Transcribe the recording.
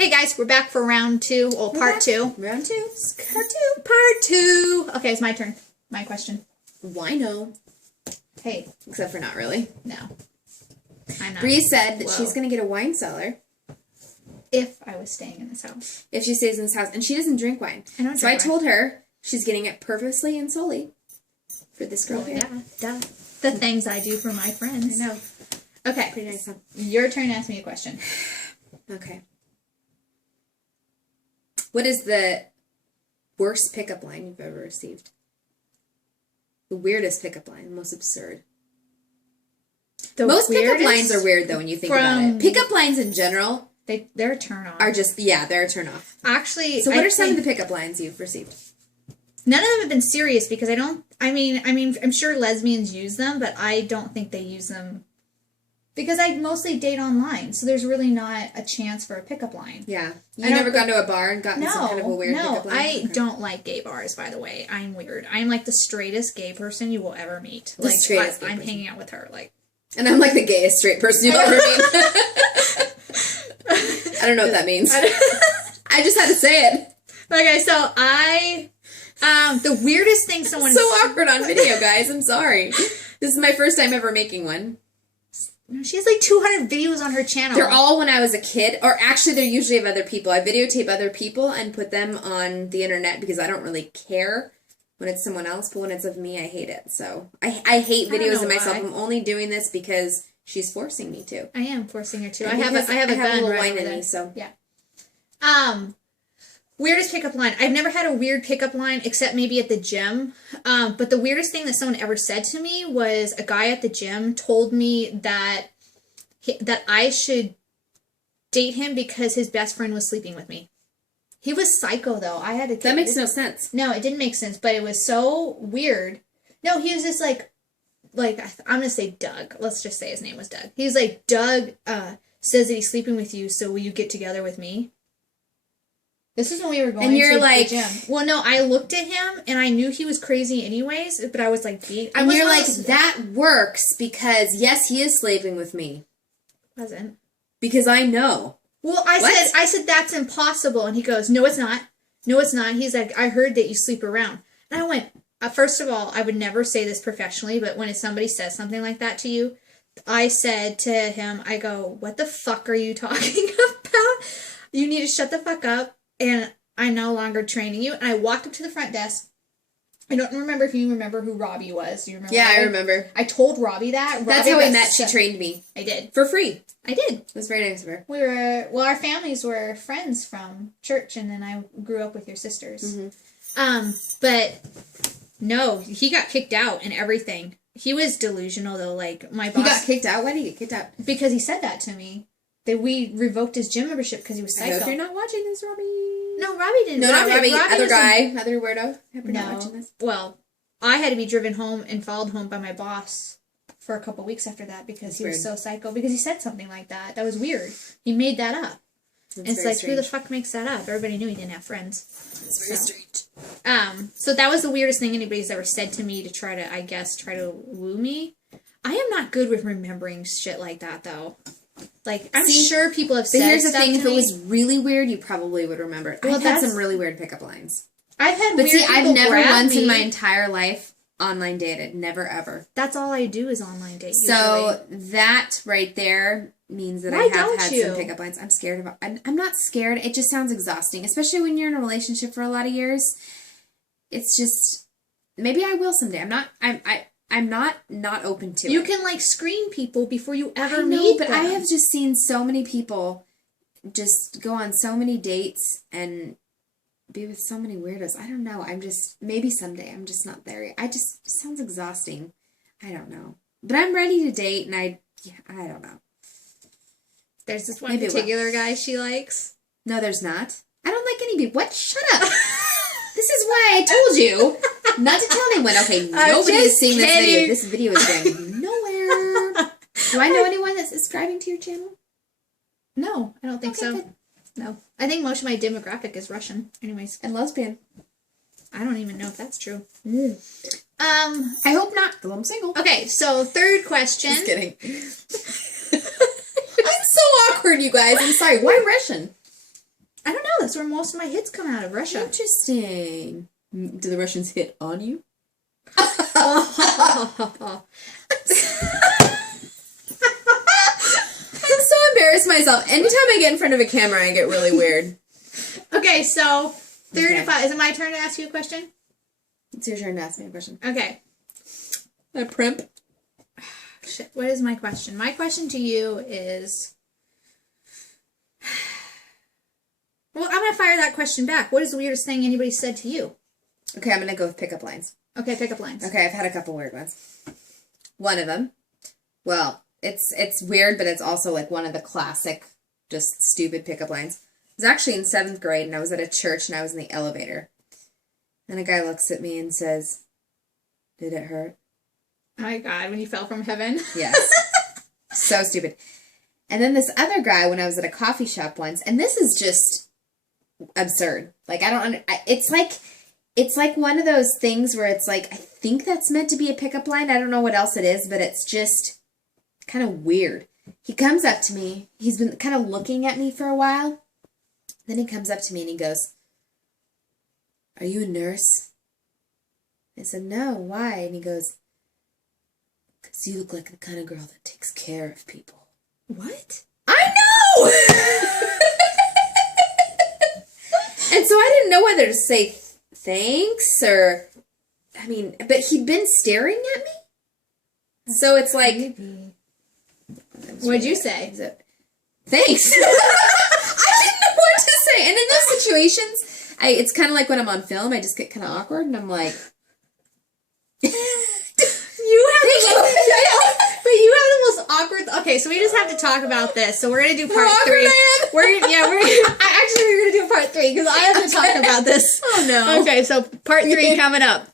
Hey guys, we're back for round 2, or part 2. Round 2. Part 2. Okay, it's my turn. My question. Why no? Hey. Except for not really. No. I'm not. Bree said that she's going to get a wine cellar. If I was staying in this house. If she stays in this house. And she doesn't drink wine. I don't so drink I told her she's getting it purposely and solely for this girl here. Yeah, duh. The things I do for my friends. I know. Okay. Pretty nice, huh? Your turn to ask me a question. Okay. What is the worst pickup line you've ever received? The weirdest pickup line, the most absurd. Most pickup lines are weird, though, when you think about it. Pickup lines in general... They're a turn off. Are just, yeah, they're a turn off. Actually, so what are some of the pickup lines you've received? None of them have been serious because I mean, I'm sure lesbians use them, but I don't think they use them because I mostly date online, so there's really not a chance for a pickup line. Yeah. You've never gone to a bar and gotten some kind of a weird pickup line? No, I don't like gay bars, by the way. I'm weird. I'm like the straightest gay person you will ever meet. The straightest I'm hanging out with her, like. And I'm like the gayest straight person you've ever meet. I don't know what that means. I just had to say it. Okay, so the weirdest thing someone... It's so awkward on video, guys. I'm sorry. This is my first time ever making one. She has like 200 videos on her channel. They're all when I was a kid. Or actually, they're usually of other people. I videotape other people and put them on the internet because I don't really care when it's someone else. But when it's of me, I hate it. So I hate videos of myself. I'm only doing this because she's forcing me to. I am forcing her to. I have a little wine in me, so. Yeah. Weirdest pickup line. I've never had a weird pickup line except maybe at the gym. But the weirdest thing that someone ever said to me was a guy at the gym told me that I should date him because his best friend was sleeping with me. He was psycho though. I had to. That makes no sense. No, it didn't make sense, but it was so weird. No, he was just like I'm gonna say Doug. Let's just say his name was Doug. He was like, Doug says that he's sleeping with you, so will you get together with me? This is when we were going to the gym. Well, no, I looked at him, and I knew he was crazy anyways, but I was like... And you're like, that works, because, yes, he is sleeping with me. Wasn't. Because I know. Well, I said, that's impossible, and he goes, no, it's not. No, it's not. He's like, I heard that you sleep around. And I went, first of all, I would never say this professionally, but when somebody says something like that to you, I said to him, I go, what the fuck are you talking about? You need to shut the fuck up. And I'm no longer training you. And I walked up to the front desk. I don't remember if you remember who Robbie was. You remember? Yeah, I remember. I told Robbie that. That's how we met. She trained me. I did. For free. I did. It was very nice of her. Our families were friends from church, and then I grew up with your sisters. Mm-hmm. But no, he got kicked out and everything. He was delusional though. Like my boss. He got kicked out? Why did he get kicked out? Because he said that to me. That we revoked his gym membership because he was psycho. I hope you're not watching this, Robbie. No, Robbie didn't. No, not Robbie. Other guy. Other weirdo. I hope you're not watching this. Well, I had to be driven home and followed home by my boss for a couple weeks after that because he was so psycho. Because he said something like that. That was weird. He made that up. And it's like, who the fuck makes that up? Everybody knew he didn't have friends. It's very strange. So that was the weirdest thing anybody's ever said to me to try to woo me. I am not good with remembering shit like that, though. Like, I'm sure people have said stuff to me. Here's the thing, if it was really weird, you probably would remember it. I've had some really weird pickup lines. I've had weird people I've never once in my entire life online dated. Never, ever. That's all I do is online date, So, that right there means that I have had some pickup lines. I'm scared about... I'm not scared. It just sounds exhausting. Especially when you're in a relationship for a lot of years. It's just... Maybe I will someday. I'm not open to it. You can, like, screen people before you ever meet them. But I have just seen so many people just go on so many dates and be with so many weirdos. I don't know. Maybe someday. I'm just not there yet. It sounds exhausting. I don't know. But I'm ready to date, and I don't know. There's this one particular guy she likes. No, there's not. I don't like any people. What? Shut up. This is why I told you not to tell anyone. Okay, nobody is seeing this video. This video is going nowhere. Do I know anyone that's subscribing to your channel? No, I don't think so. Good. No. I think most of my demographic is Russian. Anyways. And lesbian. I don't even know if that's true. I hope not, because I'm single. Okay, so third question. Just kidding. I'm so awkward, you guys. I'm sorry. Why Russian? I don't know. That's where most of my hits come out of, Russia. Interesting. Do the Russians hit on you? I'm so embarrassed myself. Anytime I get in front of a camera, I get really weird. Okay, so 35. Is it my turn to ask you a question? It's your turn to ask me a question. Okay. A primp. Shit, what is my question? My question to you is... Well, I'm going to fire that question back. What is the weirdest thing anybody said to you? Okay, I'm going to go with pickup lines. Okay, pickup lines. Okay, I've had a couple weird ones. One of them, well, it's weird, but it's also like one of the classic, just stupid pickup lines. I was actually in 7th grade, and I was at a church, and I was in the elevator. And a guy looks at me and says, "Did it hurt?" Oh my God, when you fell from heaven? Yes. So stupid. And then this other guy, when I was at a coffee shop once, and this is just absurd. Like, it's like one of those things where it's like, I think that's meant to be a pickup line. I don't know what else it is, but it's just kind of weird. He comes up to me. He's been kind of looking at me for a while. Then he comes up to me and he goes, "Are you a nurse?" I said, "No, why?" And he goes, "'Cause you look like the kind of girl that takes care of people." What? I know! And so I didn't know whether to say thanks or, I mean, but he'd been staring at me. So it's like, what'd you say? Thanks. I didn't know what to say. And in those situations, it's kind of like when I'm on film, I just get kind of awkward and I'm like, you have the most awkward. Okay, so we just have to talk about this. So we're gonna do part 3. We're gonna do part 3 because I have to talk about this. Oh no. Okay, so part 3 coming up.